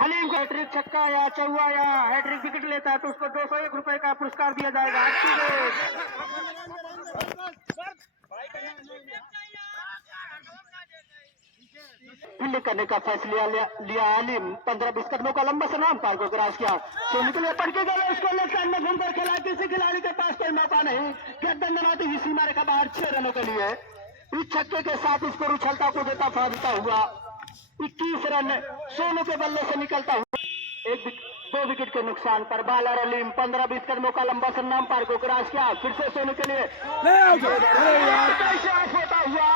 हलीम को हैट्रिक छक्का या चौवा या हैट्रिक विकेट लेता है तो उसको 201 रुपए का पुरस्कार दिया जाएगा। फील्डिंग करने का फैसला लिया हलीम। 15-20 कदमों का लंबा सलाम पार को क्रॉस किया, सोनी के लिए पटके गए, उसको लेफ्ट साइड में घूमकर खेला, किसी खिलाड़ी के पास कोई मौका नहीं, गर्दन बनाती हुई सीमा रेखा बाहर 6 रनों के लिए। इस छक्के के साथ इसको उछलता कूदता फांदता हुआ 21 रन सोनू के बल्ले से निकलता हुआ 2 विकेट के नुकसान पर बालर अलीम 15-20 कदमों का लंबा सन्नाम पार को क्रॉस किया, फिर से सोनू के लिए होता हुआ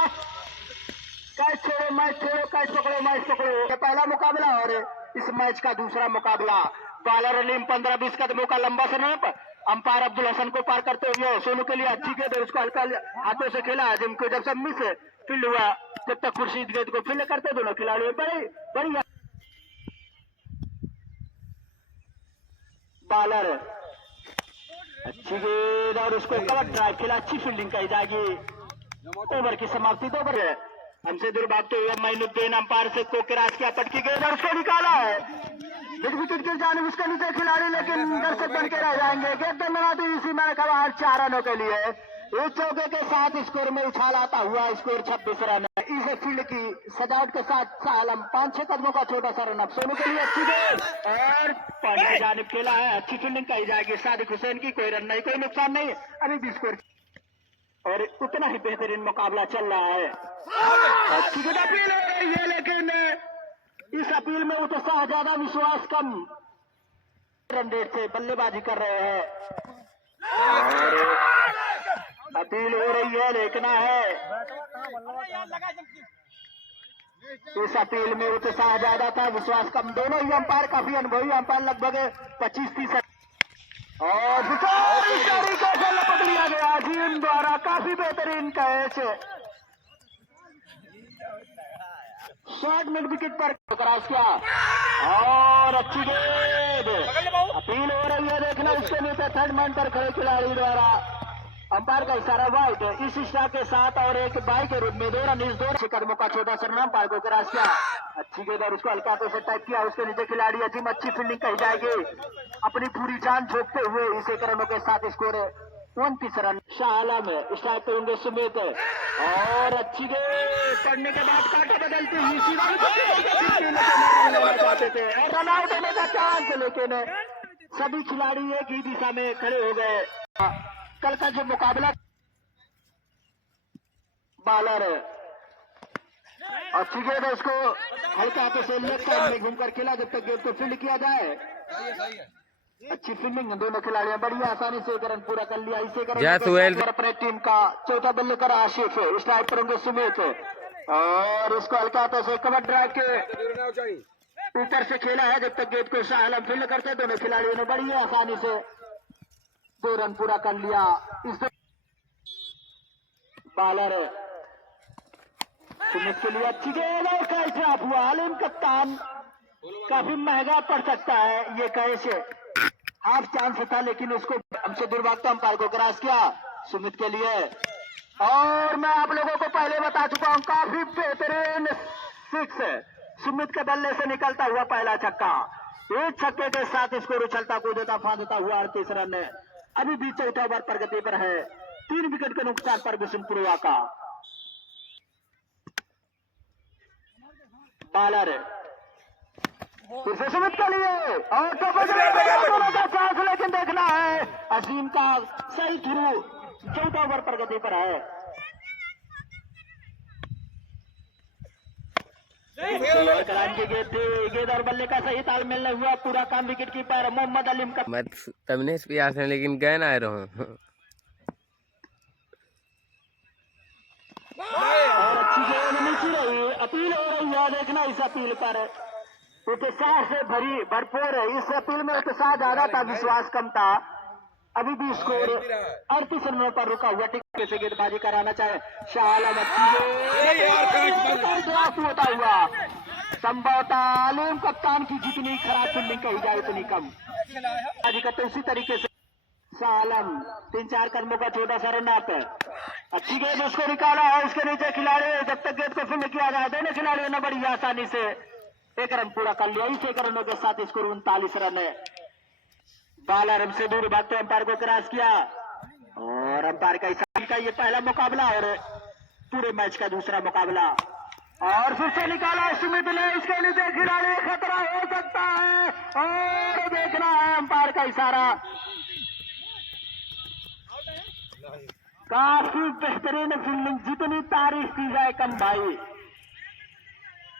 कैच छोड़ो मैच छोड़ो, कैच पकड़ो मैच पकड़ो। ये पहला मुकाबला और इस मैच का दूसरा मुकाबला। बालर अलीम 15-20 कदमों का लंबा सन्नाम अंपायर अब्दुल हसन को पार करते हुए सोनू के लिए अच्छी गेंद, उसको हल्का हाथों से खेला, जिनको जब सब मिस फील्ड हुआ जब तक खुर्शीद गेंद को फील्ड करते दोनों खिलाड़ी बढ़िया। बालर अच्छी गेंद और उसको कवर ड्राइव खेला, अच्छी फील्डिंग कही जाएगी। ओवर की समाप्ति 2 ओवर है। हमसे दूर भागते हुए माइनुद्दीन अंपायर से को क्रॉस किया, पटकी गेंद और उसको निकाला है। विकेट गिर जाने उसके नीचे खिलाड़ी, लेकिन दर्शक बन के रह जाएंगे। गेंद बनाती इसी मैंने कहा 4 रनों के लिए। इस चौके के साथ स्कोर में उछाल आता हुआ स्कोर 26 रन है। इस फील्ड की सजावट के साथ सालम 5-6 कदमों का छोटा सा रन अप सोनू के लिए अच्छी गेंद और पॉइंट की जानिब खेला है, अच्छी फील्डिंग कही जाएगी। सादिक हुसैन की कोई रन नहीं, कोई नुकसान नहीं, अभी भी स्कोर और उतना ही बेहतरीन मुकाबला चल रहा है। अच्छी गेंद अपील हो रही है, लेकिन इस अपील में उत्साह ज्यादा, विश्वास कम। रन रेट से बल्लेबाजी कर रहे हैं और अपील हो रही है, देखना है। इस अपील में उत्साह ज्यादा था, विश्वास कम। दोनों ही अंपायर काफी अनुभवी अंपायर, लगभग 25-30 और इस तरीके से लपट लिया गया जीम द्वारा। काफी बेहतरीन कैच, शॉर्ट मिड विकेट पर क्रॉस किया और अच्छी गेंद। अपील हो रही है, देखना इसके नीचे थर्ड मैन पर खड़े खिलाड़ी द्वारा अंपायर का इशारा वाइट। इस इशारा के साथ और एक बाई के रूप में 2 रन, इस 2 कदमों का छोटा सरनाम अंपायर को क्रॉस किया, अच्छी गेंद और उसको हल्का हाथों से टैप किया, उसके नीचे खिलाड़ी अजीम, अच्छी फील्डिंग कही जाएगी। अपनी पूरी जान झोंकते हुए इस 1 रनों के साथ score 29 run. Shah Alam strike पे होंगे सुमित और अच्छी गेंद पड़ने के बाद कांटा बदलती हुई चाहते थे और रन आउट होने का चांस, लेकिन सभी खिलाड़ी एक ही दिशा में खड़े हो गए। कल का जो मुकाबला बालर अच्छी गेंद उसको हल्का हाथों से लेफ्ट साइड में घूमकर खेला, जब तक गेंद को फील्ड किया जाए। अच्छी फील्डिंग, दोनों खिलाड़ियों बढ़िया आसानी से 1 रन पूरा कर लिया। इसे अपने टीम का चौथा बल्ले कर आशिफ, स्ट्राइक पर होंगे सुमित और उसको हल्का हाथों से कवर ड्राइव के ऊपर से खेला है, जब तक गेंद को शाह आलम फील्ड करते दोनों खिलाड़ियों ने बढ़िया आसानी से 2 रन पूरा कर लिया। इस बालर सुमित के लिए अच्छी गेंद और कैच ड्रॉप हुआ। आलिम कप्तान, काफी महंगा पड़ सकता है ये कैच, हाफ चांस था, लेकिन उसको हमसे दुर्भाग्य अंपायर को क्रॉस किया सुमित के लिए। और मैं आप लोगों को पहले बता चुका हूं, काफी बेहतरीन 6 सुमित के बल्ले से निकलता हुआ पहला छक्का। एक छक्के के साथ इसको उछलता कूदता फांदता हुआ 38 रन है। अभी भी चौथा ओवर प्रगति पर है, 3 विकेट के नुकसान पर बिशनपुरवा का। बालर फिर से सुमित के लिए और चांस, लेकिन देखना है अजीम का सही थ्रू। चौथा ओवर प्रगति पर है। गेंद और बल्ले का सही तालमेल नहीं हुआ, पूरा काम विकेट कीपर मोहम्मद अलीम का। मैं तमने प्यास है, लेकिन गए ना रहा हूँ। और अच्छी गेंद नीचे रही, अपील हो रही है, देखना इस अपील पर उत्साह से भरपूर है। इस अपील में उत्साह ज्यादा था, विश्वास कम था। अभी भी स्कोर 38 रनों पर रुका हुआ। टिक्के से गेंदबाजी कराना चाहे शाह आलम, होता हुआ संभवतः आलिम कप्तान की जितनी खराब फील्डिंग कही जाए उतनी कम बाजी करते। उसी तरीके से शाह आलम 3-4 कदमों का छोटा सा रन अप है। अच्छी गेंद उसको निकाला है, उसके नीचे खिलाड़ी, जब तक गेंद को फील्ड किया जाए दोनों खिलाड़ियों ने बड़ी आसानी से एक रन पूरा कर लिया। इस 1 रनों के साथ स्कोर 39 रन है। बाला रन से दूर भागते अंपायर को क्रॉस किया और अंपायर का इशारा का ये पहला मुकाबला और पूरे मैच का दूसरा मुकाबला। और फिर से निकाला सुमित ने, इसके नीचे खिलाड़ी खतरा हो सकता है और देखना है अंपायर का इशारा। काफी बेहतरीन फील्डिंग, जितनी तारीफ की जाए कम भाई।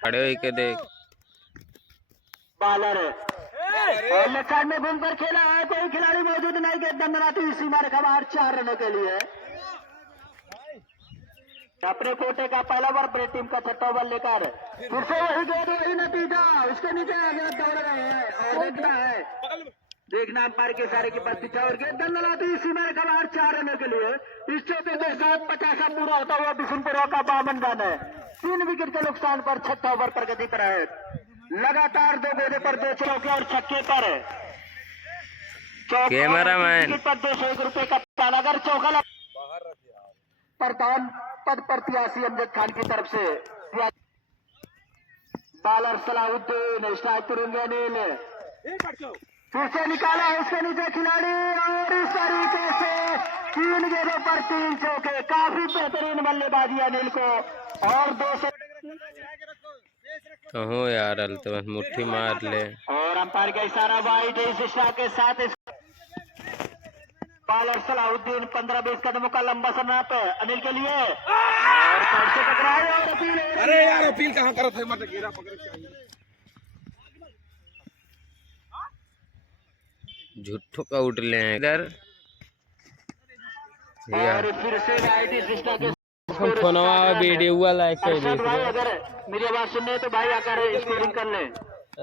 खड़े हो के देख बालर और लेफ्ट साइड में घूमकर खेला है, कोई खिलाड़ी मौजूद नहीं के दंडनाती सीमा रेखा बाहर 4 रनों के लिए। अपने कोटे का पहला ओवर अपनी टीम का छठा ओवर लेकर फिर से वही गेंद वही नतीजा, उसके नीचे आगे दौड़ रहे हैं और देखना अंपायर के सारे की पास पीछा और गेंद दंडनाती सीमा रेखा बाहर 4 रनों के लिए। इस चौके के साथ 50 पूरा होता हुआ बिशुनपुर का 52 रन है। 3 विकेट के नुकसान पर छठा ओवर प्रगति पर है। लगातार 2 गेंदों पर 2 चौके और छक्के पर कैमरामैन पर 201 रुपए का कप्तान। अगर चौका प्रधान पद प्रत्याशी अमजद खान की तरफ से बालर सलाहुद्दीन स्ट्राइक करेंगे अनिल, फिर से निकाला उसके नीचे खिलाड़ी और इस तरीके से 3 गेंदों पर 3 चौके। काफी बेहतरीन बल्लेबाजी अनिल को और 200 कहो यार अल्तमस मुट्ठी मार ले। और अंपायर का इशारा वाइड इस इशारा के साथ बालर सलाहुद्दीन 15-20 कदमों का लंबा स्नैप अनिल के लिए और पैर से टकराए और अपील। अरे यार अपील कहाँ करत है, मत घेरा पकड़ के झूठो का उठ ले हैं इधर और फिर से राइट इस इशारा के फोनवा वीडियो हुआ लाइक कर दे। भाई अगर मेरी आवाज सुनने तो भाई आकर स्कोरिंग कर ले।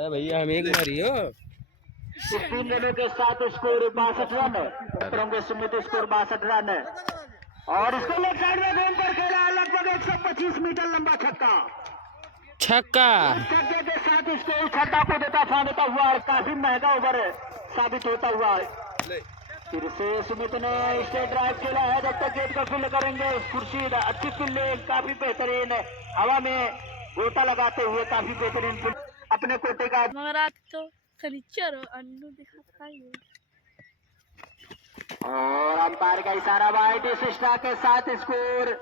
भैया हम एक मारियो 3 रनों के साथ स्कोर 62 रन है। सुमित स्कोर 62 रन है और इसको लेफ्ट साइड में घूम कर खेला लगभग 125 मीटर लंबा छक्का। छक्के के साथ इसको छक्का को देता फांदता हुआ और काफी महंगा ओवर साबित होता हुआ। फिर से सुमित ने स्टेट ड्राइव खेला है, जब तक गेट का फील्ड करेंगे खुर्शीद। अच्छी फील्डिंग, काफी बेहतरीन हवा में गोता लगाते हुए काफी बेहतरीन फील्ड अपने कोटे का। मगर आज तो खरीचर अन्नू दिखाता है। और अंपायर का इशारा वाइट सिस्टा के साथ स्कोर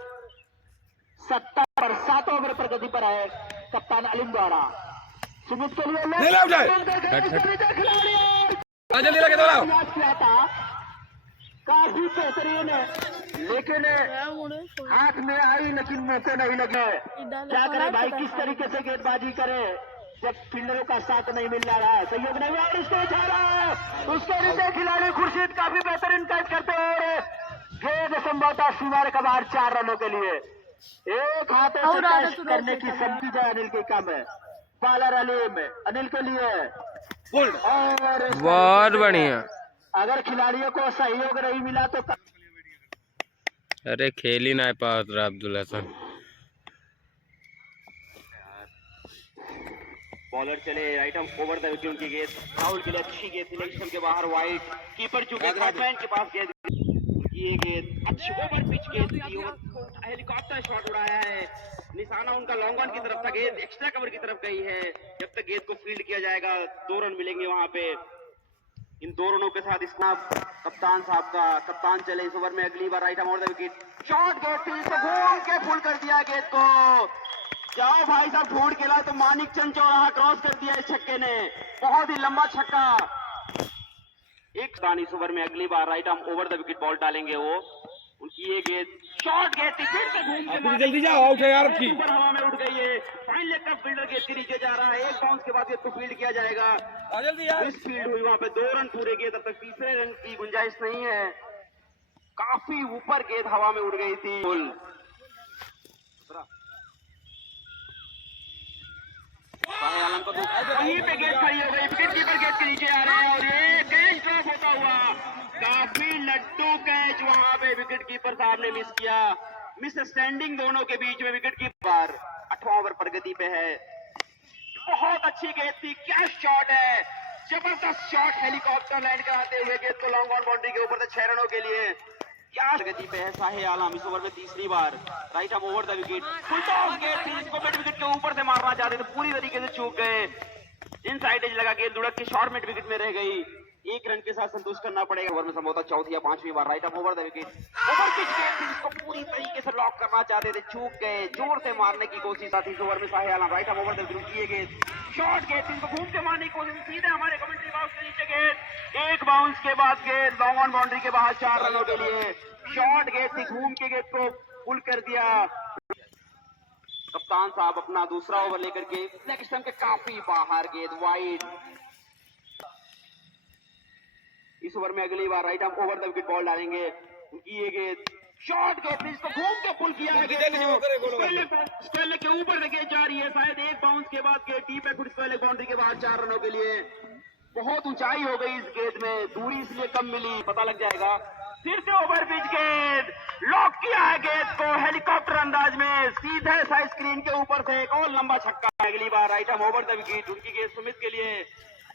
70 पर 7 ओवर प्रगति पर है कप्तान अलीम द्वारा। सुमित के लिए जल्दी लगे दौड़ाओ। किया था काफी बेहतरीन है लेकिन हाथ में आई लेकिन मौके नहीं लगे। क्या करे भाई, किस तरीके से गेंदबाजी करे जब फील्डरों का साथ नहीं मिल रहा है, सहयोग नहीं हुआ और उसको उठा रहा है। उसके नीचे खिलाड़ी खुर्शीद काफी बेहतरीन कैच करते हैं और गेंद संभवतः सीमा रेखा बाहर 4 रनों के लिए। एक हाथ करने की शक्ति जो अनिल के कम है। बालर अलीम अनिल के लिए और बहुत बढ़िया। अगर खिलाड़ियों को सहयोग नहीं मिला तो अरे खेल ही ना पाओ अब्दुल हसन। बॉलर चले राइट हम ओवर द विकेट की गेंद राहुल के लिए अच्छी गेंद सिलेक्शन के बाहर वाइड कीपर चुके बैट्समैन के पास गेंद ये गेंद अच्छी ओवर पिच गेंद थी। हेलीकॉप्टर शॉट उड़ाया है, निशाना उनका लॉन्ग ऑन की तरफ था, गेंद एक्स्ट्रा कवर की तरफ गई है। जब तक गेंद को फील्ड किया जाएगा 2 रन मिलेंगे वहां पे। इन 2 रनों के साथ इसका कप्तान साहब का कप्तान चले इस ओवर में अगली बार राइट हम ओवर द विकेट शॉट गेंद थी तो घूम के फुल कर दिया गेंद को। जाओ भाई साहब, ढूंढ के लाए तो मानिक चंद चौराहा क्रॉस कर दिया इस छक्के ने, बहुत ही लंबा छक्का। एक दान इस ओवर में अगली बार right arm over the wicket ball डालेंगे वो। उनकी ये गेंद शॉट गेंद थी, फिर से घूम के जल्दी जाओ, आउट है यार आपकी। हवा में उड़ गई है, फाइन लेग का फील्डर गेंद के नीचे जा रहा है। एक बाउंस के बाद गेंद को फील्ड किया जाएगा। जल्दी यार। मिस फील्ड हुई वहां पे, 2 रन पूरे किए, तब तक तीसरे रन की गुंजाइश नहीं है। काफी ऊपर गेंद हवा में उड़ गई थी। वहीं पे गेंद खड़ी हो गई, विकेट कीपर गेंद के नीचे आ रहे हैं और ये कैच ड्रॉप होता हुआ काफी लड्डू कैच वहां पे विकेट कीपर साहब ने मिस किया। मिस स्टैंडिंग दोनों के बीच में विकेट कीपर 8वां ओवर प्रगति पे है। बहुत अच्छी गेंद थी, क्या शॉट है, जबरदस्त शॉट, हेलीकॉप्टर लैंड कराते हुए गेंद को लॉन्ग ऑन बाउंड्री के ऊपर 6 रनों के लिए। क्या गति पे है साहे आलम इस ओवर में तीसरी बार right arm over the wicket full toss गेंद थी इसको मिड विकेट के ऊपर से मारना चाहते थे पूरी तरीके से चूक गए इनसाइड एज लगा गेंद लुढ़क के शॉर्ट मिड विकेट में रह गई 1 रन के साथ संतुष्ट करना पड़ेगा ओवर में संभवतः चौथी या पांचवी बार right arm over the wicket over pitch गेंद थी जिसको पूरी तरीके से लॉक करना चाहते थे चूक गए जोर से मारने की कोशिश आती इस ओवर में Sahe Alam right arm over the wicket किए गए शॉर्ट गेंद थी इसको घूम के मारने की कोशिश सीधे हमारे कमेंट्री बॉक्स के नीचे गेंद एक बाउंस के बाद गेंद लॉन्ग ऑन बाउंड्री के बाहर 4 रनों के लिए शॉर्ट गेंद थी घूम के गेंद को पुल कर दिया कप्तान साहब अपना दूसरा ओवर लेकर के लेग स्टंप के काफी बाहर गेंद वाइड इस ओवर में अगली बार right arm over the wicket ball डालेंगे उनकी ये गेंद शॉर्ट गेंद थी इसको घूम के पुल किया है स्क्वायर लेग के ऊपर गेंद जा रही है शायद एक बाउंस के बाद गेंद डीप है स्क्वायर लेग बाउंड्री के बाद 4 रनों के लिए बहुत ऊंचाई हो गई इस गेंद में दूरी इसलिए कम मिली पता लग जाएगा फिर से ओवर पिच गेंद लॉक किया है गेंद को हेलीकॉप्टर अंदाज में सीधे साइड स्क्रीन के ऊपर से एक और लंबा छक्का अगली बार right arm over the wicket उनकी गेंद सुमित के लिए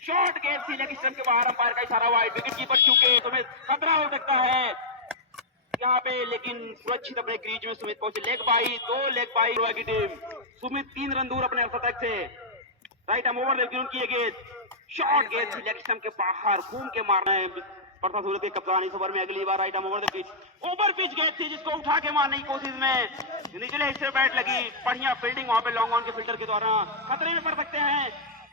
शॉर्ट गेंद थी लेग स्टंप के बाहर अंपायर का इशारा वाइड विकेट कीपर चूके सुमित खतरा हो सकता है यहाँ पे लेकिन सुरक्षित अपने क्रीज में सुमित पहुंचे लेग बाई 2 लेग बाई की टीम सुमित 3 रन दूर अपने अर्धशतक से right arm over the wicket उनकी गेंद शॉर्ट गेंद थी लेग स्टंप के बाहर घूम के मारना है प्रथा सूरत के कप्तान इस ओवर में अगली बार right arm over the pitch over pitch गेंद थी जिसको उठा के मारने की कोशिश में निचले हिस्से बैट लगी बढ़िया फील्डिंग वहां पे लॉन्ग ऑन के फील्डर के द्वारा खतरे में पड़ सकते हैं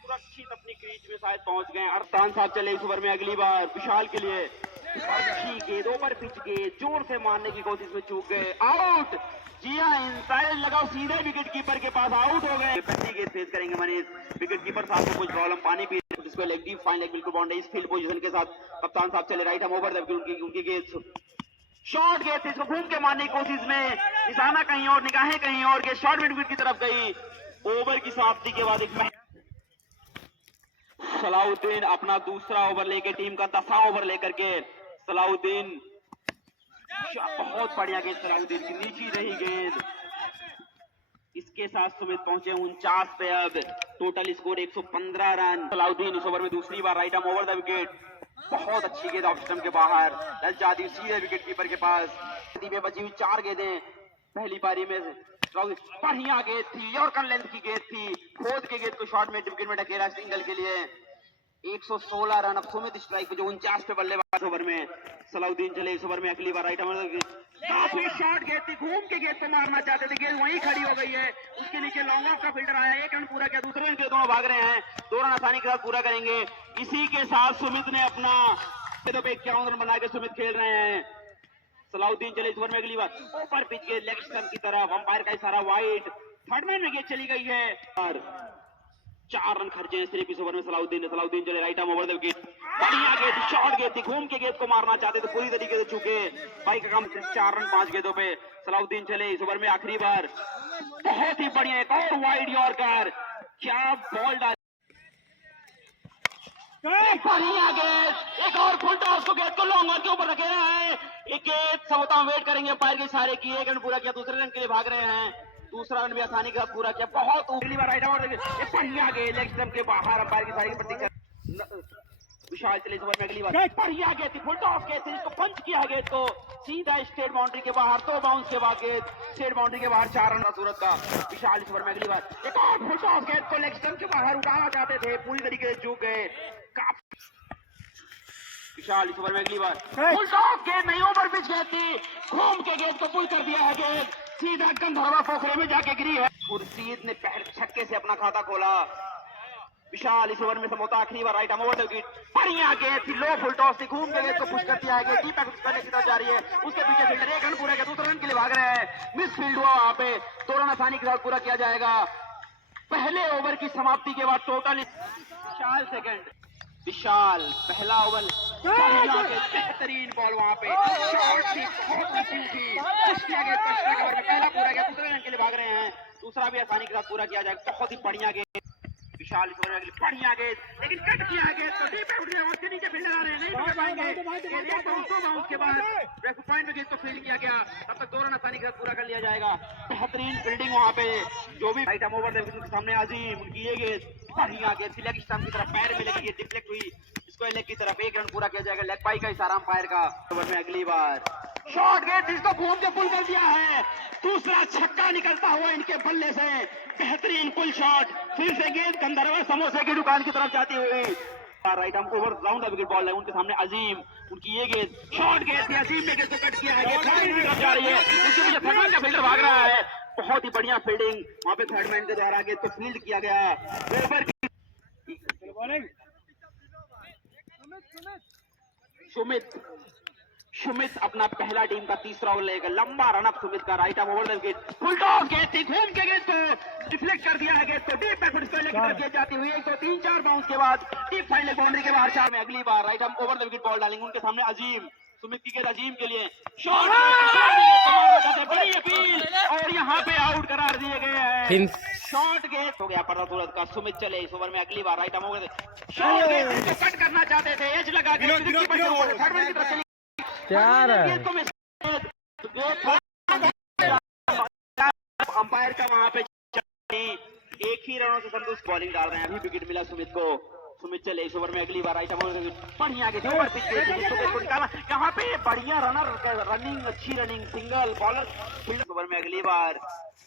सुरक्षित अपनी क्रीज में शायद पहुंच गए अरतान साहब चले इस ओवर में अगली बार विशाल के लिए अच्छी गेंद ओवर पिच गेंद जोर से मारने की कोशिश में चूक गए आउट जी हाँ इनसाइड लगाओ सीधे विकेट कीपर के पास आउट हो गए पहली गेंद फेस करेंगे मनीष विकेट कीपर साहब को कुछ प्रॉब्लम पानी पी जिसको लेग डीप फाइन लेग बिल्कुल बाउंड्री इस फील्ड पोजीशन के साथ कप्तान साहब चले right arm over the wicket उनकी गेंद शॉर्ट गेंद इसको घूम के मारने की कोशिश में निशाना कहीं और निगाहें कहीं और गेंद शॉर्ट मिड विकेट की तरफ गई ओवर की समाप्ति के बाद एक सलाउद्दीन अपना दूसरा ओवर लेके टीम का 10वां ओवर लेकर के सलाउद्दीन बहुत बढ़िया गेंद सलाउद्दीन की नीची रही गेंद इसके साथ सुमित पहुंचे 49 पे अब टोटल स्कोर 115 रन सलाउद्दीन इस ओवर में दूसरी बार right arm over the wicket बहुत अच्छी गेंद ऑफ स्टंप के बाहर लग जाती सीधे विकेट कीपर के पास में बची हुई 4 गेंदें पहली पारी में बढ़िया गेंद थी यॉर्कर लेंथ की गेंद थी खोद के गेंद को शॉर्ट में विकेट में ढकेला सिंगल के लिए 116 रन अब सुमित स्ट्राइक पे जो 49 पे बल्लेबाज ओवर में सलाउद्दीन चले इस ओवर में अगली बार राइट आर्म काफी शॉट गेंद थी घूम के गेंद को मारना चाहते थे गेंद वहीं खड़ी हो गई है उसके नीचे लॉन्ग ऑफ का फील्डर आया 1 रन पूरा किया दूसरे रन के दोनों भाग रहे हैं 2 रन आसानी के साथ पूरा करेंगे इसी के साथ सुमित ने अपना 51 रन बना के सुमित खेल रहे हैं सलाउद्दीन चले इस ओवर में अगली बार ऊपर पिच के लेग स्टंप की तरफ अंपायर का इशारा वाइड थर्ड मैन में गेंद चली गई है और 4 रन खर्चे हैं सिर्फ इस ओवर में सलाउद्दीन चले right arm over the wicket बढ़िया गेंद शॉर्ट गेंद थी घूम के गेंद को मारना चाहते थे पूरी तरीके से चूके भाई का काम 4 रन 5 गेंदों पे सलाउद्दीन चले इस ओवर में आखिरी बार बहुत ही बढ़िया एक और वाइड यॉर्कर क्या बॉल डाल बढ़िया गेंद एक और फुल टॉस को गेंद को लॉन्ग ऑन के ऊपर रखे है एक गेंद सबता वेट करेंगे अंपायर के इशारे की 1 रन पूरा किया दूसरे रन के लिए भाग रहे हैं दूसरा रन भी आसानी के साथ पूरा किया बहुत अगली बार राइट आउट बढ़िया गेंद लेग स्टंप के बाहर अंपायर की सारी प्रतीक्षा विशाल चले इस ओवर में अगली बार बढ़िया गेंद थी फुल टॉस गेंद थी इसको पंच किया गेंद को सीधा स्टेट बाउंड्री के बाहर 2 बाउंस के बाद गेंद स्टेट बाउंड्री के बाहर 4 रन सूरत का विशाल इस ओवर में अगली बार एक और फुल टॉस गेंद को लेग स्टंप के बाहर उठाना चाहते थे पूरी तरीके से चूक गए विशाल इस ओवर में अगली बार फुल टॉस गेंद नहीं ओवर पिच गेंद थी घूम के गेंद को पुल कर दिया है गेंद सीधा गंधर्वा पोखरे में जाके गिरी है खुर्शीद ने पहले छक्के से अपना खाता खोला विशाल इस ओवर में समझौता आखिरी बार right arm over the wicket बढ़िया गेंद थी लो फुल टॉस थी घूम के गेंद को पुश कर दिया है गेंद डीप पहले की तरफ जा रही है उसके पीछे फील्डर 1 रन पूरा किया दूसरे रन के लिए भाग रहे हैं मिस फील्ड हुआ वहां पे 2 रन आसानी के साथ पूरा किया जाएगा पहले ओवर की समाप्ति के बाद टोटल विशाल सेकंड विशाल पहला ओवर बेहतरीन बॉल वहां पे शॉट थी बहुत अच्छी थी पहला पूरा किया दूसरे रन के लिए भाग रहे हैं दूसरा भी आसानी के साथ पूरा किया जाएगा बहुत ही बढ़िया गेंद विशाल इस ओवर में बढ़िया गेंद लेकिन कट किया गेंद तो डीप आउट गया उसके नीचे फील्डर आ रहे हैं नहीं पकड़ पाएंगे बाउंस के बाद रेफरी पॉइंट में गेंद को फील्ड किया गया तब तक 2 रन आसानी के साथ पूरा कर लिया जाएगा बेहतरीन फील्डिंग वहां पे जो भी राइट आर्म ओवर के सामने आजीम उनकी ये गेंद बढ़िया गेंद लेग स्टंप की तरफ पैर में लगी डिफ्लेक्ट हुई इसको लेग की तरफ 1 रन पूरा किया जाएगा लेग बाई का इशारा अंपायर का ओवर में अगली बार शॉर्ट गेंद जिसको घूम के पुल कर दिया है, दूसरा छक्का निकलता हुआ इनके बल्ले से, बेहतरीन पुल शॉट, फिर से गेंद गंधर्व समोसे की दुकान की तरफ जाती हुई right arm over round the wicket ball है उनके सामने अजीम, उनकी ये गेंद शॉर्ट गेंद थी, अजीम ने गेंद को कट किया है, गेंद की तरफ जा रही है, उसके पीछे थर्डमैन का फील्डर भाग रहा है, बहुत ही बढ़िया फील्डिंग वहां पे थर्डमैन के द्वारा गेंद को फील्ड किया गया। ओवर सुमित अपना पहला टीम का तीसरा ओवर लेगा, लंबा रनअप सुमित का, right arm over the wicket, full toss गेंद थी, घूम के गेंद को डिफ्लेक्ट कर दिया है, गेंद को डीप बैकवर्ड स्क्वायर की तरफ गेंद जाती हुई 103-4 बाउंस के बाद डीप फाइनल बाउंड्री के बाहर चार में अगली बार right arm over the wicket ball डालेंगे उनके सामने अजीम, सुमित की गेंद अजीम के लिए शॉट, बड़ी अपील और यहाँ पे आउट करार दिए गए हैं, शॉट गेंद हो गया पर्दा सूरत का, सुमित चले इस ओवर में अगली बार राइट आर्म ओवर शॉट गेंद कट करना चाहते थे, एज लगा के थर्डमैन की तरफ चली अंपायर का वहां पे एक ही रनों से संतुष्ट बॉलिंग डाल रहे हैं, अभी विकेट मिला सुमित को, सुमित चले इस ओवर में अगली बार राइट आर्म बढ़िया ओवर पिच निकाला, यहाँ पे बढ़िया रनर रनिंग, अच्छी running, single bowler field over में अगली बार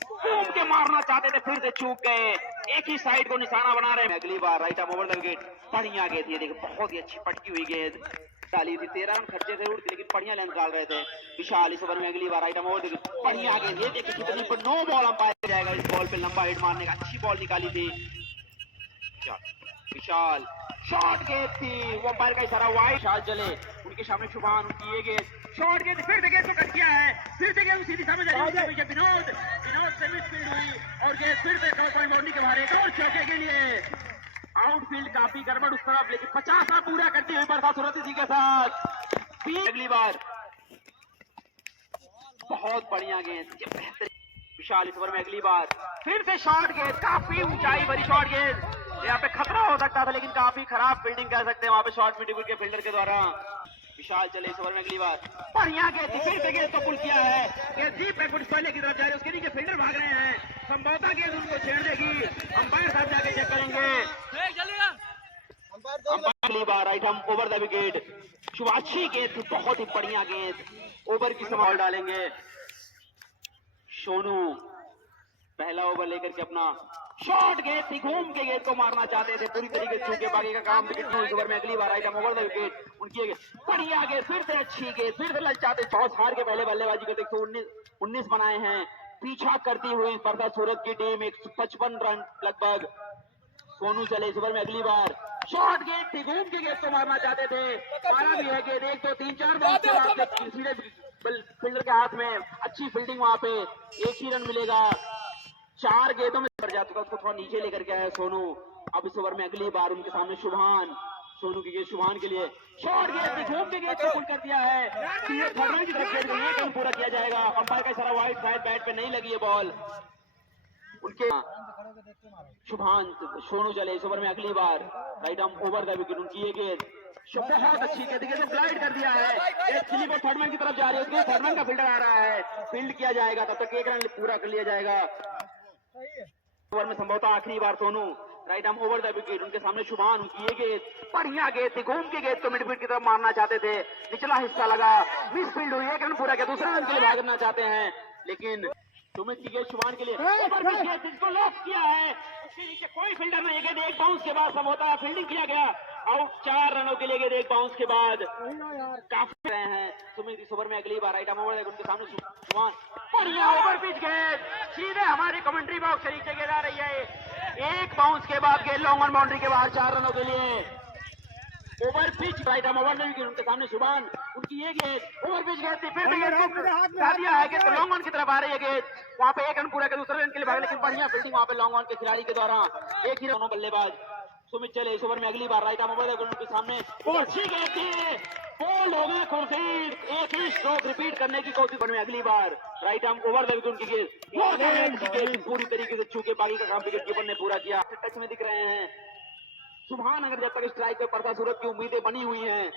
घूम के मारना चाहते थे, फिर से चूक गए, एक ही साइड को निशाना बना रहे हैं, अगली बार right arm over the wicket बढ़िया गेंद थी, देखिए बहुत ही अच्छी पटकी हुई गेंद डाली थी, 13 रन खर्चे थे लेकिन बढ़िया लेंथ डाल रहे थे विशाल, इस ओवर में अगली बार राइट आर्म ओवर बढ़िया गेंद, ये देखिए कितनी पर नो बॉल अंपायर जाएगा, इस बॉल पे लंबा हिट मारने का अच्छी बॉल निकाली थी विशाल, शॉट गेंद थी, वो अंपायर का इशारा वाइड, विशाल चले उनके सामने शुभान, उनकी ये गेंद शॉट गेंद, फिर से गेंद को कट किया है, फिर से गेंद उसी दिशा में जा रही है, विनोद से मिसफील्ड हुई और गेंद फिर से कवर पॉइंट बाउंड्री के बाहर एक और चौके के लिए आउटफील्ड काफी गड़बड़ उस तरफ, लेकिन 50 रन पूरा करते हुए पर्दा सूरत जी के साथ अगली बार बहुत बढ़िया गेंद, विशाल इस ओवर में अगली बार फिर से शॉट गेंद, काफी ऊंचाई भरी शॉट गेंद, यहाँ पे खतरा हो सकता था लेकिन काफी खराब फील्डिंग कह सकते हैं वहां पे शॉर्ट मिड विकेट के फील्डर के द्वारा, विशाल चले इस ओवर में अगली बार बढ़िया गेंद, फिर से गेंद को पुल किया है, गेंद डीप बैकवर्ड स्क्वायर की तरफ जा रही है, उसके नीचे फील्डर भाग रहे हैं, संभवतः गेंद उनको छेड़ देगी, अंपायर साहब जाके चेक करेंगे, अगली बार right arm over the wicket, शुभाची गेंद थी, बहुत ही बढ़िया गेंद, ओवर की संभाल डालेंगे सोनू, पहला ओवर लेकर के अपना शॉट गेंद थी, घूम के गेंद को मारना चाहते थे, पूरी तरीके से चूके बाकी का काम विकेट इस ओवर में अगली बार right arm over the wicket, उनकी बढ़िया गेंद, फिर से अच्छी गेंद, फिर से ललचाते, टॉस हार के पहले बल्लेबाजी को 119 बनाए हैं, पीछा करती हुई पर्दा सूरत की टीम 155 रन लगभग, सोनू चले इस ओवर में अगली बार शॉट गेंद थी, घूम के गेंद को मारना चाहते थे, मारा भी है गेंद, 1 2 3 4 बॉल सीधे फील्डर के हाथ में, अच्छी फील्डिंग वहां पे, एक ही रन मिलेगा, 4 गेंदों में पड़ जाता, उसको थोड़ा नीचे लेकर के आया सोनू, अब इस ओवर में अगली बार उनके सामने शुभान, सोनू की गेंद शुभान के लिए शॉट गेंद, घूम के गेंद को पुल कर दिया है, थर्ड की तरफ गेंद को ये पूरा किया जाएगा, अंपायर का इशारा वाइड, शायद बैट पे नहीं लगी है बॉल, उनके शुभान सोनू चले इस ओवर में अगली बार right arm over the wicket, उनकी ये गेंद बहुत अच्छी गेंद से स्लाइड कर दिया है, एक स्लिप थर्डमैन की तरफ जा रही है, उसके थर्डमैन का फील्डर आ रहा है, फील्ड किया जाएगा, तब तक 1 रन पूरा कर लिया जाएगा, ओवर में संभवतः आखिरी बार Sonu right arm over the wicket, उनके सामने शुभान, उनकी ये गेंद बढ़िया गेंद थी, घूम के गेंद को मिड विकेट की तरफ मारना चाहते थे, निचला हिस्सा लगा, मिस फील्ड हुई, 1 रन पूरा किया, दूसरे रन के लिए भागना चाहते हैं, लेकिन सुमित की गेंद शुभान के लिए जिसको लॉक किया है, उसके नीचे कोई फील्डर नहीं, गेंद एक बाउंस के बाद संभवतः फील्डिंग किया गया, आउट, 4 रनों के लिए गेंद एक बाउंस के बाद काफी रहे हैं, सुमित इस ओवर में अगली बार राइट आर्म ओवर उनके सामने शुभान, बढ़िया ओवर पिच गेंद, सीधे हमारे कमेंट्री बॉक्स से नीचे गेंद आ रही है, एक बाउंस के बाद गेंद लॉन्ग ऑन बाउंड्री के बाहर, 4 रनों के लिए over pitch right arm over नहीं, उनके सामने शुभान, उनकी ये गेंद ओवर पिच गेंद थी, फिर से गेंद दिया है, गेंद लॉन्ग ऑन की तरफ आ रही है गेंद, वहां पे 1 रन पूरा कर दूसरे रन के लिए भागे, लेकिन बढ़िया फील्डिंग वहां पे लॉन्ग ऑन के खिलाड़ी के द्वारा, एक ही रनों बल्लेबाज सुमित चले इस ओवर में अगली बार राइट आर्म ओवर उनके सामने अच्छी गेंद थी, बोल्ड हो गया खुर्शीद, एक ही स्ट्रोक रिपीट करने की कोशिश में अगली बार right arm over the wicket की गेंद पूरी तरीके से चूके, बाकी का काम विकेट कीपर ने पूरा किया, टच में दिख रहे हैं सुभान, अगर जब तक स्ट्राइक पे पर्दा सूरत की उम्मीदें बनी हुई हैं,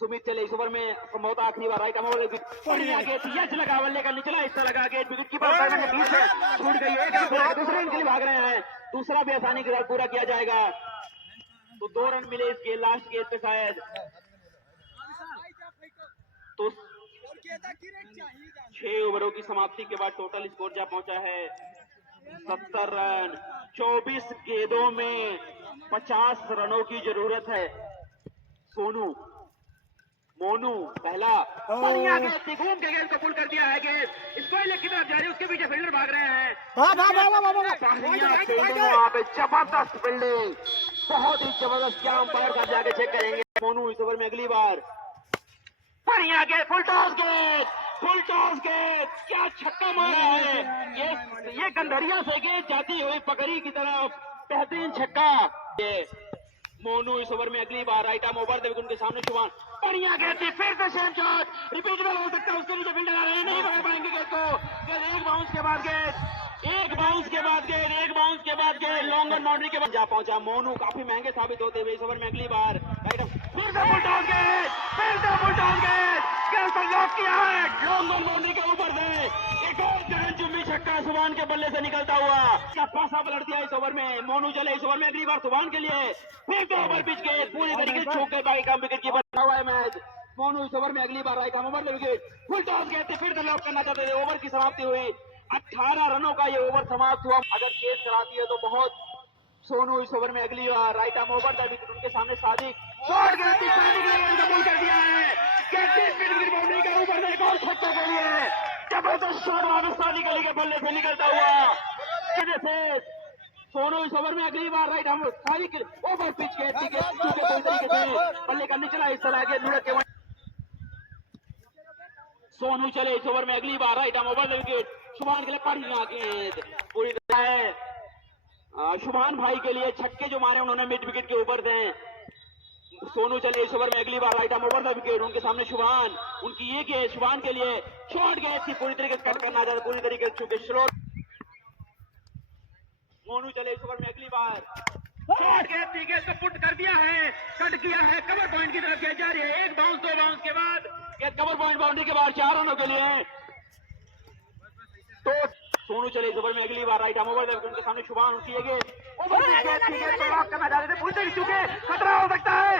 सुमित चले इस ओवर में संभवतः आखिरी बार राइट आर्म ओवर बढ़िया गेंद, यच लगा, बल्ले का निचला हिस्सा लगा, गेंद विकेट कीपर बीच से छूट गई, 1 रन दूसरे रन के लिए भाग रहे हैं, दूसरा भी आसानी के साथ पूरा किया जाएगा, तो 2 रन मिले इस गेंद लास्ट गेंद पे शायद, तो 6 ओवरों की समाप्ति के बाद टोटल स्कोर जा पहुंचा है 70 रन। 24 गेंदों में 50 रनों की जरूरत है। सोनू मोनू पहला बढ़िया गेंद थी, घूम के गेंद को पुल कर दिया है। गेंद स्क्वायर लेग की तरफ जा रही है, उसके पीछे फील्डर भाग रहे हैं। वहाँ पे जबरदस्त फील्डिंग, बहुत ही जबरदस्त। क्या अंपायर साहब जाके चेक करेंगे। मोनू इस ओवर में अगली बार बढ़िया गेंद, फुल टॉस गेंद, फुल टॉस गेंद, क्या छक्का मारा है। ये गंधरिया से गेंद जाती हुई पकड़ी की तरफ, बेहतरीन छक्का। मोनू इस ओवर में अगली बार राइट आर्म ओवर दे उनके सामने शुभान बढ़िया गेंद थी, फिर से सेम शॉट रिपीटेबल हो सकता है। उसके नीचे फील्डर आ रहे हैं, नहीं पकड़ पाएंगे गेंद को। एक बाउंस के बाद गेंद, एक बाउंस के बाद गेंद, एक बाउंस के बाद गेंद लॉन्ग ऑन बाउंड्री के बाद जा पहुंचा। मोनू काफी महंगे साबित होते हुए इस ओवर में अगली बार राइट आर्म, फिर से फुल टॉस गेंद, फिर से फुल टॉस गेंद, गेंद को लॉक किया है लॉन्ग ऑन बाउंड्री के ऊपर से। एक और चुम्बी छक्का सुभान के बल्ले से निकलता हुआ, क्या पासा पलट दिया इस ओवर में। मोनू चले इस ओवर में अगली बार सुभान के लिए, फिर से ओवर पिच के पूरी तरीके से छूक गए बाई का विकेट कीपर हुआ है मैच। मोनू इस ओवर में अगली बार राइट आर्म ओवर ले विकेट, फुल टॉस गए थे, फिर से लॉक करना चाहते थे। ओवर की समाप्ति हुई, 18 रनों का ये ओवर समाप्त हुआ। अगर चेस कराती है तो बहुत। सोनू इस ओवर में अगली बार right arm over the wicket, उनके सामने सादिक शॉट गया, डबल कर दिया है। बाउंड्री के ऊपर से एक और छक्का कर दिया है, जबरदस्त शॉट वापस सादिक अली के बल्ले से निकलता हुआ। सोनू इस ओवर में अगली बार राइट आर्म ओवर पिच के पूरी तरीके से बल्ले का निचला हिस्सा लाके लुढ़क के। सोनू चले इस ओवर में अगली बार right arm over the wicket, Shubhan के लिए बढ़िया गेंद पूरी तरह है। शुभान भाई के लिए छक्के जो मारे उन्होंने मिड विकेट के ऊपर थे। सोनू चले इस ओवर में अगली बार right arm over the wicket, उनके सामने शुभान, उनकी ये गेंद शुभान के लिए शॉट गेंद थी, पूरी तरीके से कट करना चाहते, पूरी तरीके से चुके स्लोर। मोनू चले इस ओवर में अगली बार शॉट गेंद थी, गेंद को पुट कर दिया है, कट किया है, कवर पॉइंट की तरफ गेंद जा रही है। एक बाउंस, दो बाउंस के बाद गेंद कवर पॉइंट बाउंड्री के बाद 4 रनों के लिए। तो सोनू चले इस ओवर में अगली बार राइट आर्म ओवर उनके सामने शुभान, उनकी ये गेंद ओवर करना चाहते थे, पूछते चुके, खतरा हो सकता है,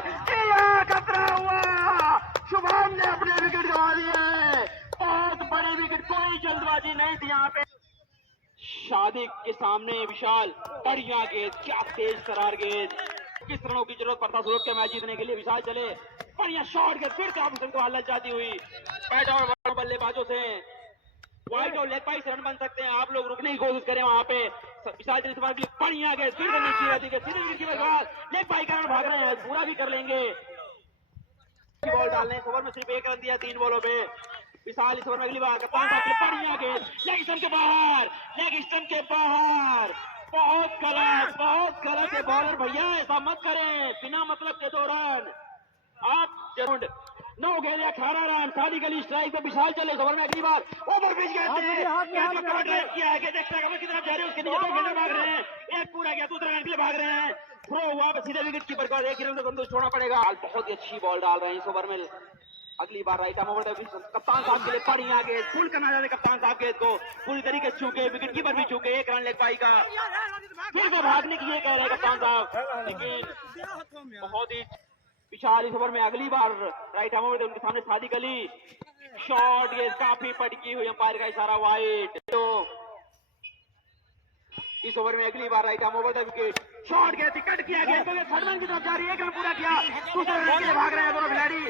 खतरा हुआ, शुभान ने अपने विकेट गंवा दिए। बहुत बड़ी विकेट, कोई जल्दबाजी नहीं थी यहाँ पे। शादिक के सामने विशाल बढ़िया गेंद, क्या तेज करार गेंद, किस रनों की जरूरत पड़ता सूरत के मैच जीतने के लिए। विशाल चले बढ़िया शॉट गेंद, फिर से ऑप्शन को हालत जाती हुई बैट और बल्लेबाजों से वाइड और लेग बाई से रन बन सकते हैं। आप लोग रुकने की कोशिश करें वहां पे। विशाल चले बढ़िया गेंद, फिर से नीचे रहती है, सीधे विकेट की बर्बाद, लेग बाई का रन भाग रहे हैं, पूरा भी कर लेंगे। बॉल डालने इस ओवर में सिर्फ 1 रन दिया 3 बॉलों पे। विशाल इस ओवर में अगली बार कप्तान साहब के बढ़िया गेंद, लेग स्टंप के बाहर, लेग स्टंप के बाहर, बहुत गलत है बॉलर भैया, ऐसा मत करें, बिना मतलब के 2 रन आप जरूर। 9 गेंद 18 रन, सादिक अली स्ट्राइक पे। विशाल चले इस ओवर में अगली बार ओवर पिच गए थे, ड्राइव किया है, एक्स्ट्रा कवर की तरफ जा रहे हैं, उसके नीचे 2 फील्डर भाग रहे हैं, एक पूरा गया, दूसरा रन के लिए भाग रहे हैं, थ्रो हुआ सीधे विकेट कीपर को 1 रन से संतुष्ट होना पड़ेगा। बहुत ही अच्छी बॉल डाल रहे हैं इस ओवर में। अगली बार राइट आर्म ओवर कप्तान साहब के लिए बढ़िया गेंद, फुल करना चाहते कप्तान साहब गेंद को, पूरी तरीके से चूके, विकेट कीपर भी चूके, 1 रन लेग बाई का, फिर से भागने की ये कह रहे हैं कप्तान साहब, लेकिन बहुत ही विशाल इस ओवर में अगली बार राइट आर्म ओवर उनके सामने सादिक अली शॉट गेंद, काफी पटकी हुई, अंपायर का इशारा वाइड। तो इस ओवर में अगली बार right arm over the wicket, shot गया, कट किया गया, थर्ड रन की तरफ जा रही है, 1 रन पूरा किया, दूसरे रन के लिए भाग रहे हैं दोनों खिलाड़ी,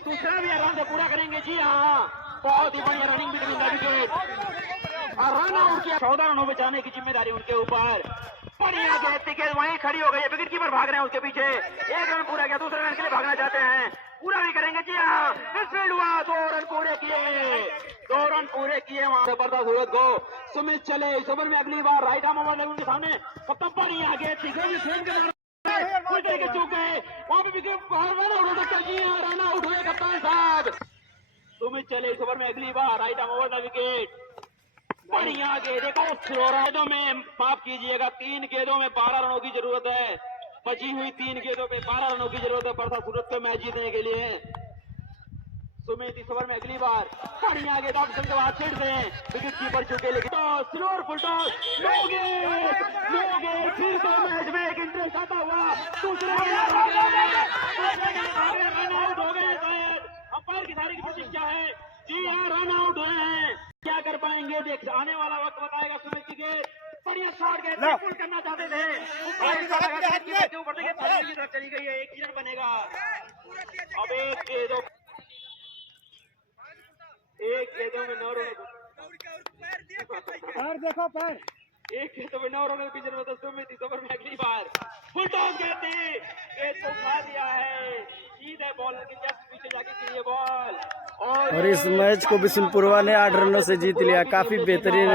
दूसरा भी रन से पूरा करेंगे। जी हाँ, बहुत ही बढ़िया running between the wicket, run out किया, 14 रनों बचाने की जिम्मेदारी उनके ऊपर। बढ़िया गेंद वहीं खड़ी हो गई है, विकेट कीपर भाग रहे हैं उसके पीछे, 1 रन पूरा किया, दूसरे रन के लिए भागना चाहते हैं, पूरा भी करेंगे। जी हाँ, मिसफील्ड हुआ, 2 रन पूरे किए, 2 रन पूरे किए वहां से पड़ता सूरत को। सुमित चले इस ओवर में अगली बार राइट आर्म ओवर उनके सामने कप्तान बढ़िया गेंद थी, पूरी तरीके से चूक गए, वहां पे विकेट रन आउट हो सकता। जी हाँ, रन आउट हुए कप्तान साहब। सुमित चले इस ओवर में अगली बार right arm over the wicket, बढ़िया गेंद, देखो गेंदों में माफ कीजिएगा 3 गेंदों में 12 रनों की जरूरत है, बची हुई 3 गेंदों में 12 रनों की जरूरत है पड़ता सूरत को मैच जीतने के लिए। सुमित इस ओवर में अगली बार बढ़िया गेंद, ऑप्शन के बाद फिर से विकेट कीपर चुके, लेकिन स्लोर फुल टॉस, नो गेंद, फिर से मैच में एक इंटरेस्ट आता हुआ, दूसरे रन आउट हो गए शायद, अंपायर की सारी की प्रतीक्षा है, जी हाँ, रन आउट हुए। क्या कर पाएंगे देख, आने वाला वक्त बताएगा। सुमित की गेंद, बढ़िया शॉट, गेंद पुल करना चाहते थे, ऊपर से गेंद की तरफ चली गई है। एक रन बनेगा। अब एक गेंदों में 9 रन, देखो पैर एक गेंदों में 9 रन पिछले में 10 में 30 ओवर में अगली बार फुल टॉस कहते गेंद को खा दिया है सीधे बॉलर के जस्ट पीछे जाके गिरी है बॉल। और इस मैच को बिशुनपुरवा ने 8 रनों से जीत लिया। काफी बेहतरीन